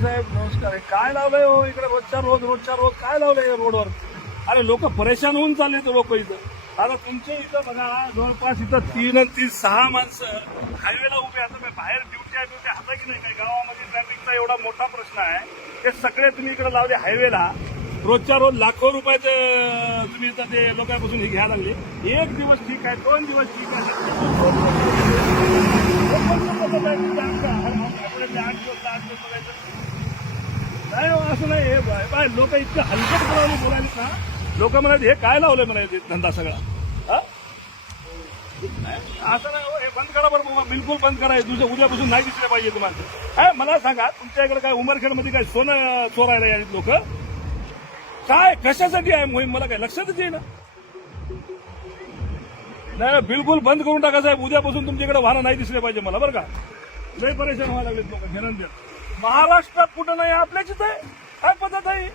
साहेब नमस्कार. काय लावलंय हो इकडे रोजच्या रोज काय लावलंय रोडवर? अरे लोक परेशान होऊन चालले लोक इथं. आता तुमच्या इथं बघा जवळपास इथं 3 आणि 3 6 माणसं हायवेला उभे. आता मी बाहेर ड्युटी हाता की नाही काय गावामध्ये ट्रॅफिकचा एवढा मोठा प्रश्न आहे. हे सगळे तुम्ही इकडे लावले हायवेला. रोजच्या रोज लाखो रुपयाचे तुम्ही इथं ते लोकांपासून हे घ्यायला लागले. एक दिवस ठीक आहे, 2 दिवस ठीक आहे, नाही हो, असं नाही. हे लोक इतकं हलकटपणाने बोलायला ना. लोक म्हणाले हे काय लावलंय म्हणायचे धंदा सगळा. असं नाही हो, हे बंद करा बरं बाबा, बिलकुल बंद करा. उद्यापासून नाही दिसले पाहिजे तुम्हाला. काय मला सांगा, तुमच्या इकडे काय उमरखेडमध्ये काय सोनं चोरायला यायचे लोक? काय कशासाठी आहे मोहीम मला काय लक्षातच येईना. नाही बिलकुल बंद करून टाका साहेब. उद्यापासून तुमच्याकडे वाहनं नाही दिसले पाहिजे मला बरं का. लय परेशान व्हायला लागलेत लोक घेणं. महाराष्ट्रात कुठं नाही, आपल्याचीच आहे. काय पद्धत आहे?